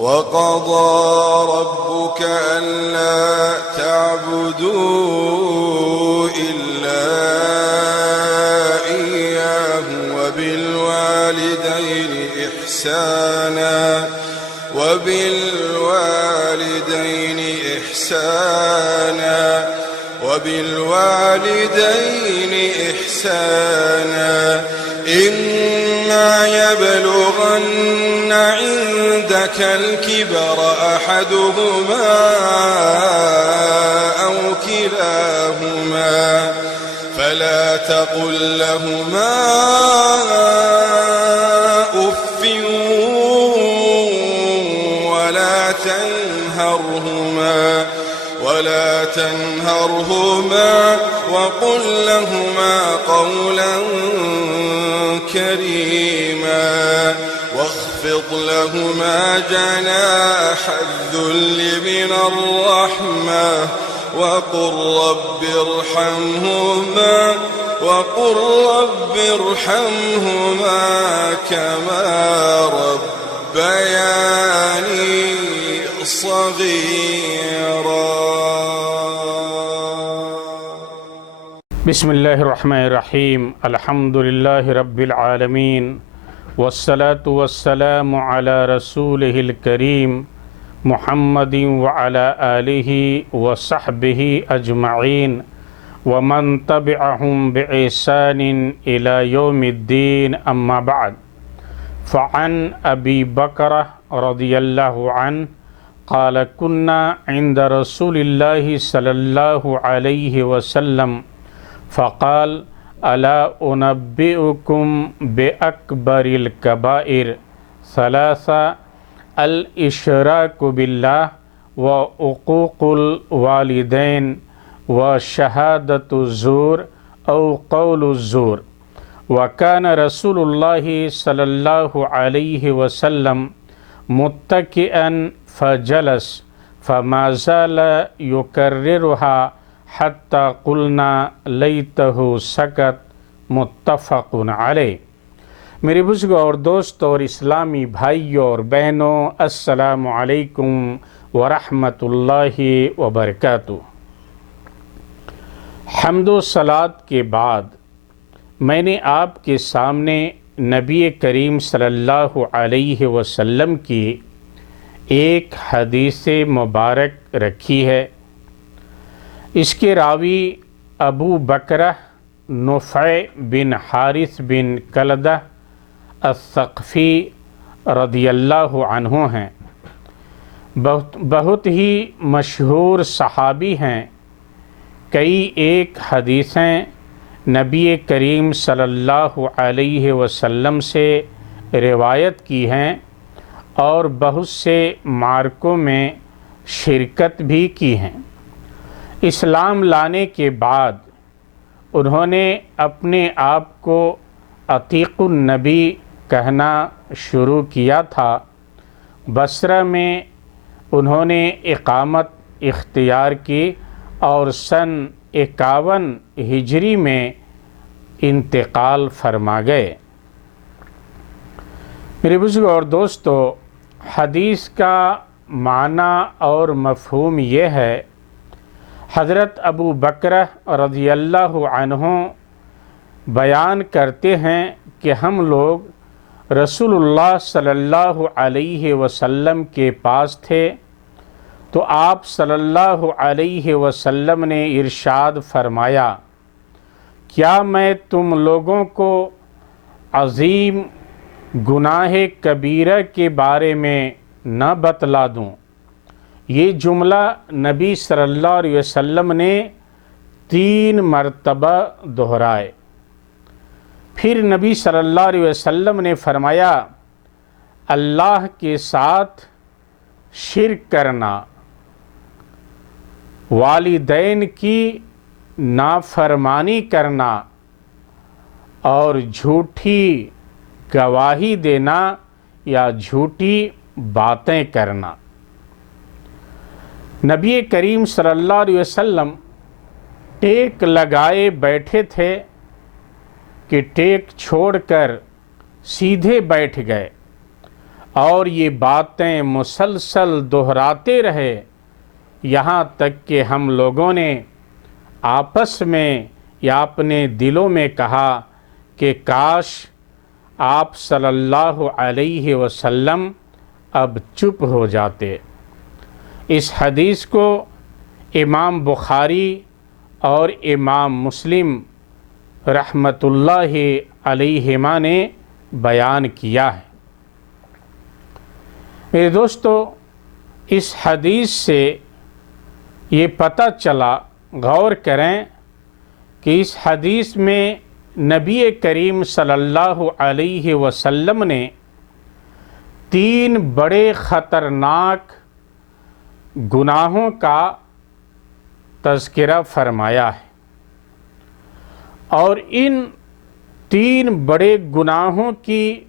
وقضى ربك ألا تعبدوا إلا إياه وبالوالدين إحسانا إما يبلغن عندك الكبر أحدهما أو كلاهما فلا تقل لهما أف ولا تنهرهما وقل لهما قولا كريما واخفض لهما جناح الذل من الرحمة وقل رب ارحمهما كما ربياني صغيرا. بسم اللہ الرحمن الرحیم. الحمد للہ رب العالمین والصلاة والسلام علی رسولہ الکریم محمد وعلی آلہ وصحبہ اجمعین ومن تبعہم بإحسان الی یوم الدین. اما بعد، فعن ابی بکر رضی اللہ عنہ قال كنا عند رسول اللہ صلی اللہ علیہ وسلم فقال ألا أنبئكم بأكبر الكبائر ثلاثة: الإشراك بالله وعقوق الوالدين وشهادة الزور أو قول الزور. وكان رسول الله صلى الله عليه وسلم متكئا فجلس فما زال يكررها حتی قلنا لیتہ سکت. متفق علیہ. میرے بزرگوں اور دوستوں اور اسلامی بھائیوں اور بہنوں، السلام علیکم ورحمۃ اللہ وبرکاتہ. حمد و صلوات کے بعد میں نے آپ کے سامنے نبی کریم صلی اللہ علیہ وسلم کی ایک حدیث مبارک رکھی ہے. اس کے راوی ابو بکرہ نفع بن حارث بن کلدہ الثقفی رضی اللہ عنہ ہیں. بہت ہی مشہور صحابی ہیں. کئی ایک حدیثیں نبی کریم صلی اللہ علیہ وسلم سے روایت کی ہیں اور بہت سے معرکوں میں شرکت بھی کی ہیں. اسلام لانے کے بعد انہوں نے اپنے آپ کو عتیق النبی کہنا شروع کیا تھا. بصرہ میں انہوں نے اقامت اختیار کی اور سن 51 ہجری میں انتقال فرما گئے. میرے بزرگوں اور دوستو، حدیث کا معنی اور مفہوم یہ ہے. حضرت ابو بکرہ رضی اللہ عنہ بیان کرتے ہیں کہ ہم لوگ رسول اللہ صلی اللہ علیہ وسلم کے پاس تھے تو آپ صلی اللہ علیہ وسلم نے ارشاد فرمایا، کیا میں تم لوگوں کو عظیم گناہ کبیرہ کے بارے میں نہ بتلا دوں؟ یہ جملہ نبی صلی اللہ علیہ وسلم نے 3 مرتبہ دہرائے. پھر نبی صلی اللہ علیہ وسلم نے فرمایا، اللہ کے ساتھ شرک کرنا، والدین کی نافرمانی کرنا اور جھوٹی گواہی دینا یا جھوٹی باتیں کرنا. نبی کریم صلی اللہ علیہ وسلم ٹیک لگائے بیٹھے تھے کہ ٹیک چھوڑ کر سیدھے بیٹھ گئے اور یہ باتیں مسلسل دہراتے رہے یہاں تک کہ ہم لوگوں نے آپس میں یا اپنے دلوں میں کہا کہ کاش آپ صلی اللہ علیہ وسلم اب چپ ہو جاتے۔ اس حدیث کو امام بخاری اور امام مسلم رحمۃ اللہ علیہما نے بیان کیا ہے۔ میرے دوستو، اس حدیث سے یہ پتہ چلا، غور کریں کہ اس حدیث میں نبی کریم صلی اللہ علیہ وسلم نے 3 بڑے خطرناک گناہوں کا تذکرہ فرمایا ہے، اور ان 3 بڑے گناہوں کی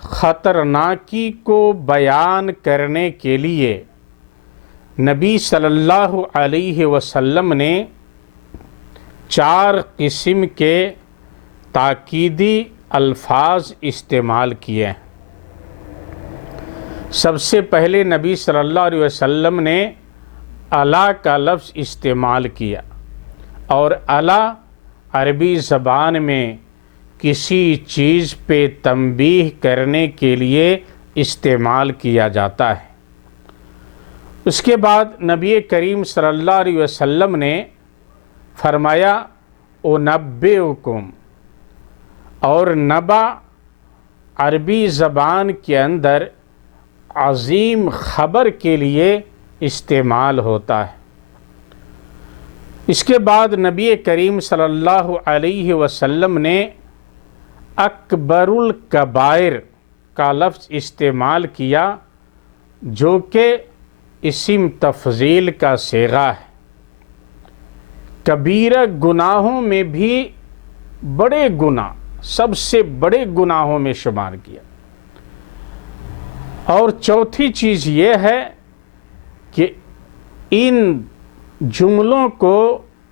خطرناکی کو بیان کرنے کے لیے نبی صلی اللہ علیہ وسلم نے 4 قسم کے تاکیدی الفاظ استعمال کیے ہیں۔ سب سے پہلے نبی صلی اللہ علیہ وسلم نے الا کا لفظ استعمال کیا، اور الا عربی زبان میں کسی چیز پہ تنبیہ کرنے کے لیے استعمال کیا جاتا ہے۔ اس کے بعد نبی کریم صلی اللہ علیہ وسلم نے فرمایا انبئکم، اور نبا عربی زبان کے اندر عظیم خبر کے لیے استعمال ہوتا ہے۔ اس کے بعد نبی کریم صلی اللہ علیہ وسلم نے اکبر الکبائر کا لفظ استعمال کیا، جو کہ اسم تفضیل کا صیغہ ہے۔ کبیرہ گناہوں میں بھی بڑے گناہ، سب سے بڑے گناہوں میں شمار کیا۔ اور چوتھی چیز یہ ہے کہ ان جملوں کو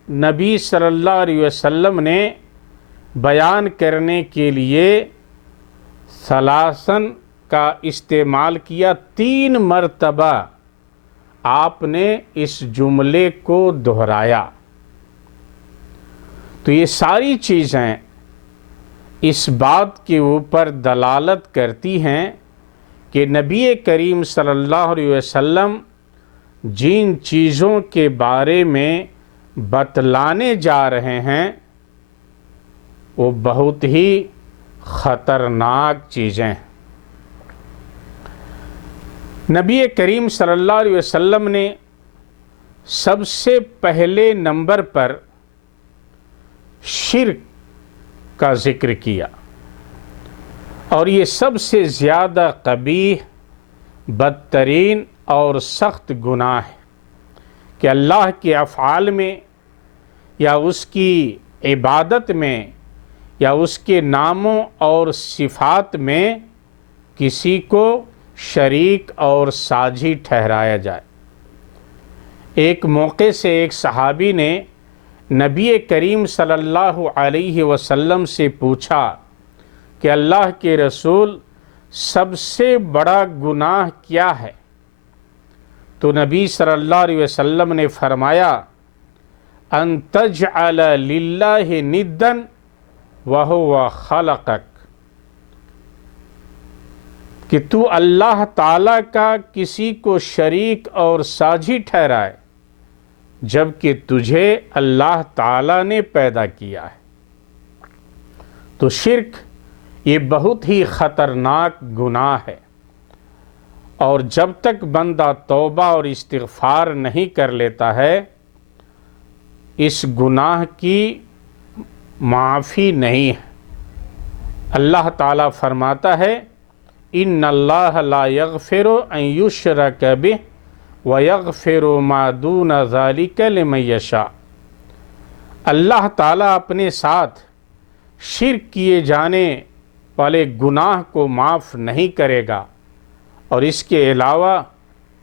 نبی صلی اللہ علیہ وسلم نے بیان کرنے کے لیے ثلاثن کا استعمال کیا، 3 مرتبہ آپ نے اس جملے کو دہرایا۔ تو یہ ساری چیزیں اس بات کے اوپر دلالت کرتی ہیں کہ نبی کریم صلی اللہ علیہ وسلم جن چیزوں کے بارے میں بتلانے جا رہے ہیں وہ بہت ہی خطرناک چیزیں ہیں۔ نبی کریم صلی اللہ علیہ وسلم نے سب سے پہلے نمبر پر شرک کا ذکر کیا، اور یہ سب سے زیادہ قبیح، بدترین اور سخت گناہ ہے کہ اللہ کے افعال میں یا اس کی عبادت میں یا اس کے ناموں اور صفات میں کسی کو شریک اور ساجی ٹھہرایا جائے۔ ایک موقع سے ایک صحابی نے نبی کریم صلی اللہ علیہ وسلم سے پوچھا کہ اللہ کے رسول، سب سے بڑا گناہ کیا ہے؟ تو نبی صلی اللہ علیہ وسلم نے فرمایا ان تجعل للہ ندا وہو خلقک، کہ تو اللہ تعالیٰ کا کسی کو شریک اور ساجی ٹھہرائے جبکہ تجھے اللہ تعالیٰ نے پیدا کیا ہے۔ تو شرک یہ بہت ہی خطرناک گناہ ہے، اور جب تک بندہ توبہ اور استغفار نہیں کر لیتا ہے اس گناہ کی معافی نہیں ہے۔ اللہ تعالیٰ فرماتا ہے ان اللہ لا یغفر ان یشرک بہ ویغفر ما دون ذلک لمن یشاء۔ اللہ تعالیٰ اپنے ساتھ شرک کیے جانے والے گناہ کو معاف نہیں کرے گا، اور اس کے علاوہ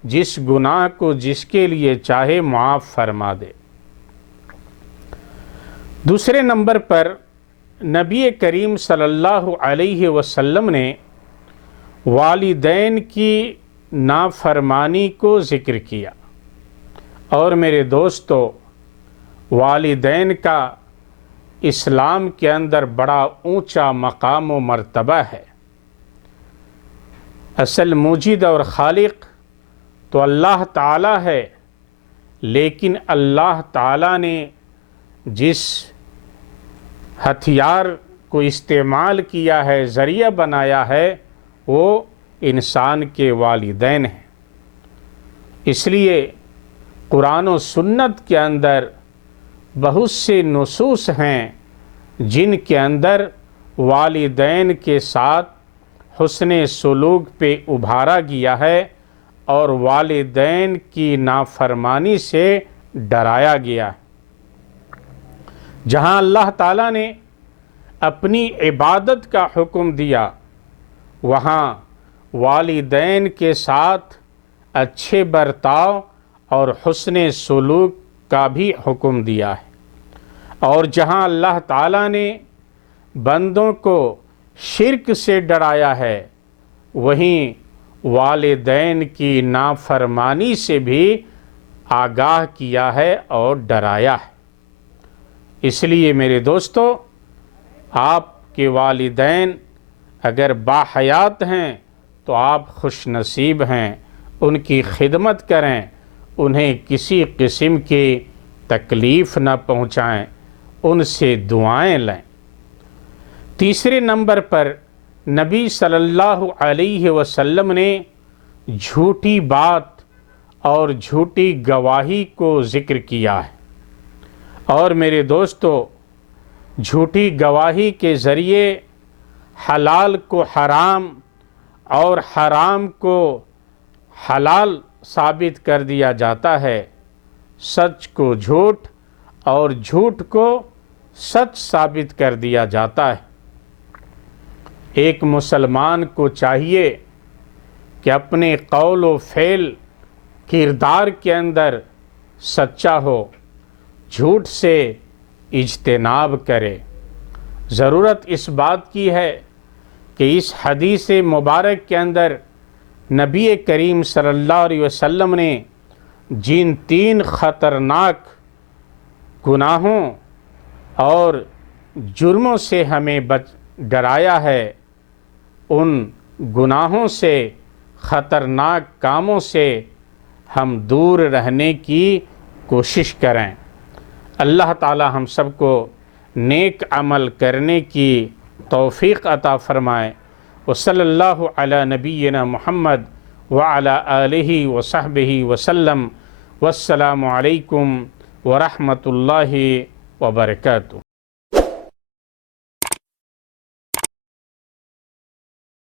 جس گناہ کو جس کے لیے چاہے معاف فرما دے۔ دوسرے نمبر پر نبی کریم صلی اللہ علیہ وسلم نے والدین کی نافرمانی کو ذکر کیا۔ اور میرے دوستو، والدین کا اسلام کے اندر بڑا اونچا مقام و مرتبہ ہے۔ اصل موجد اور خالق تو اللہ تعالیٰ ہے، لیکن اللہ تعالیٰ نے جس ہتھیار کو استعمال کیا ہے، ذریعہ بنایا ہے، وہ انسان کے والدین ہیں۔ اس لیے قرآن و سنت کے اندر بہت سے نصوص ہیں جن کے اندر والدین کے ساتھ حسن سلوک پہ ابھارا گیا ہے اور والدین کی نافرمانی سے ڈرایا گیا ہے۔ جہاں اللہ تعالیٰ نے اپنی عبادت کا حکم دیا، وہاں والدین کے ساتھ اچھے برتاؤ اور حسن سلوک کا بھی حکم دیا ہے۔ اور جہاں اللہ تعالیٰ نے بندوں کو شرک سے ڈرایا ہے، وہیں والدین کی نافرمانی سے بھی آگاہ کیا ہے اور ڈرایا ہے۔ اس لیے میرے دوستو، آپ کے والدین اگر باحیات ہیں تو آپ خوش نصیب ہیں، ان کی خدمت کریں، انہیں کسی قسم کی تکلیف نہ پہنچائیں، ان سے دعائیں لیں۔ تیسرے نمبر پر نبی صلی اللہ علیہ وسلم نے جھوٹی بات اور جھوٹی گواہی کو ذکر کیا ہے۔ اور میرے دوستو، جھوٹی گواہی کے ذریعے حلال کو حرام اور حرام کو حلال ثابت کر دیا جاتا ہے، سچ کو جھوٹ اور جھوٹ کو سچ ثابت کر دیا جاتا ہے۔ ایک مسلمان کو چاہیے کہ اپنے قول و فعل کردار کے اندر سچا ہو، جھوٹ سے اجتناب کرے۔ ضرورت اس بات کی ہے کہ اس حدیث مبارک کے اندر نبی کریم صلی اللہ علیہ وسلم نے جن 3 خطرناک گناہوں اور جرموں سے ہمیں ڈرایا ہے، ان گناہوں سے، خطرناک کاموں سے ہم دور رہنے کی کوشش کریں۔ اللہ تعالی ہم سب کو نیک عمل کرنے کی توفیق عطا فرمائے۔ وصلی اللہ علی نبینا محمد وعلی آلہ وصحبہ وسلم۔ والسلام علیکم ورحمۃ اللہ وبرکاتہ۔